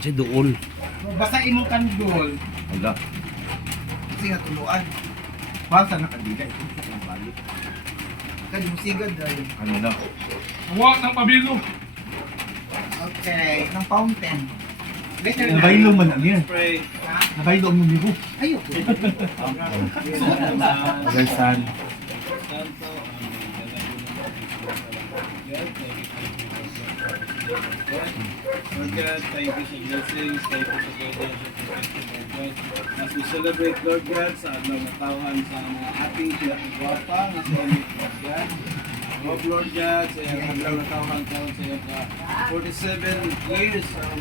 Kasi dool. Basta imong kandol. Wala. Kasi nga tuluan. Basta nakadila ito sa balik. Kaya yung sigad dahil. Ano na? Huwag ng pabilo. Okay, ng fountain. Nabaylo man ang yan. Spray. Nabaylo ang yung libo. Ayun. Agarsan. Santo. Lord God, thank you sa blessings, thank you sa guidance and protection, Lord God. As we celebrate, Lord God, sa adlaw na tawhan sa ating pinakagwapa nga sa inyo, Lord God. Hope, Lord God, sa iyong adlaw na tawhan sa iyong 47 years of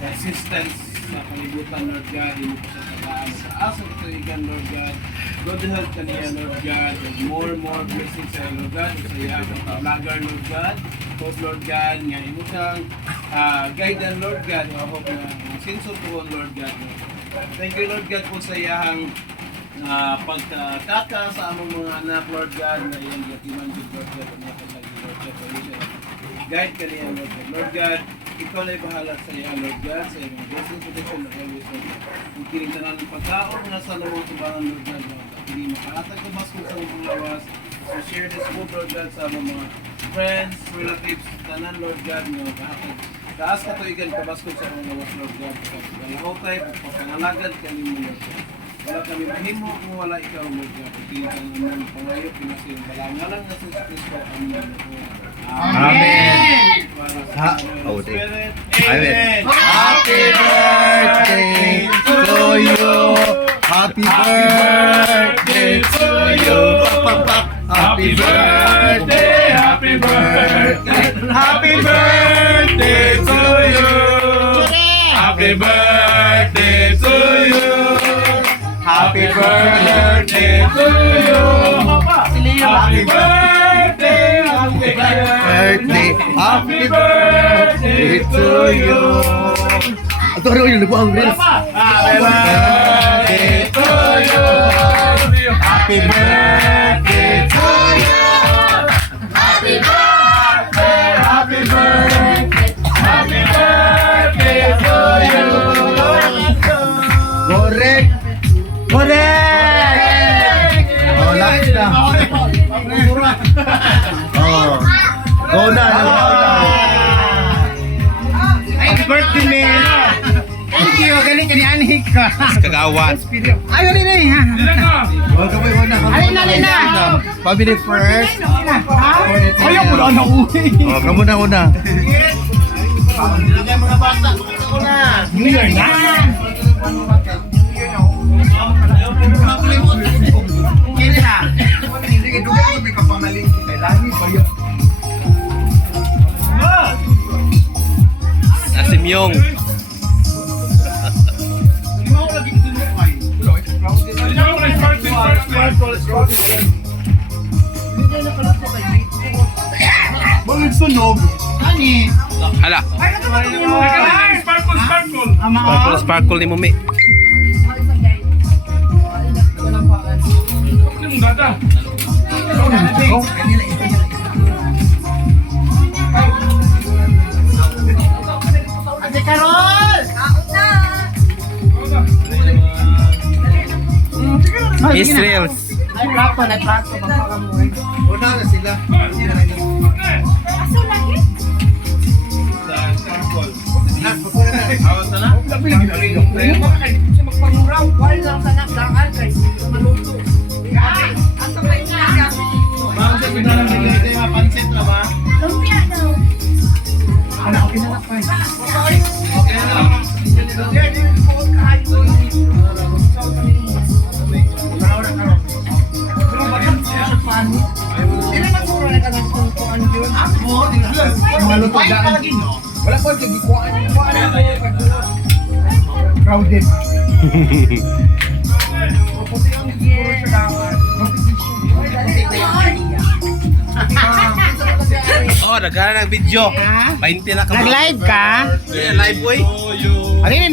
existence sa kalibutan, Lord God. Hindi po siya tagaan sa asang katuigan, Lord God. Good health kaniya, Lord God, and more blessings sa iyo, Lord God. Sa iyong vlogger, Lord God. Hope, Lord God, nga imo siyang guide, Lord God. I hope na sinso po, Lord God. Thank you, Lord God, po sa iyang pagkakaka sa among mga anak, Lord God, na iyang yatiman, Lord God, na kapag Lord God, guide ka niya, Lord God. Lord God, ikaw na'y bahala sa iya, Lord God, sa iyong blessing, protection, Lord God. Kung kinintanan ng pagkaon na sa loob tubangan, Lord God, hindi makalatag ko mas kung sa mga lawas. So share this food, Lord God, sa mga friends, relatives, tanan, Lord God, na kahatag. Taas ka tuigan, kabaskog sa mga lawas, Lord God. Wala tayo, pagpangalagad kami mo, Lord God. Wala kami mahimo kung wala ikaw, Lord God. Kinintanan ng pangayo, pinasilang balangalang na sa Kristo, Amen. Amen. Spirit. Amen. Amen. Happy birthday to you. Happy birthday to you. Happy birthday, happy birthday, happy birthday to you. Happy birthday to you. Happy birthday to you. Happy birthday, happy birthday to you. Ito rin yung nagbuang rin. Happy birthday to you. Happy birthday to you. Happy birthday, happy birthday, happy birthday to you. Correct. Correct. Oh, last na. Oh. Go na. Happy birthday, man. Thank you. Galing ka ni Anhik ka. Kagawad. Ayaw rin eh. Welcome mo na. Alin na. Family first. Ayaw mo na uwi. Oh, kamu na una. Nilagay mga bata. New Year na. Kaya na. Sige, dugan ko may kapamaling kita. Lagi ba yun? Asimyong. Bakit sunog? Ani? Hala. Sparkle. Sparkle ni Mumi. Yung dada. Ate Carol! Israels. Ay, plato. Magpakamoy. Una na sila. Awas na na? Magpanguraw, wala lang sa nagdaan kay maluto. Asa ba yung naga? Ma'am, sa kita lang bigay kayo mga pansit na ba? Lumpia daw. Anak, pinalak pa eh. Okay na lang. Maluto daan. Wala po, gagikuhaan. Crowded. Oh, nagana ng video. 20 na ka. Nag-live ka? Yeah, live boy. Ano yun?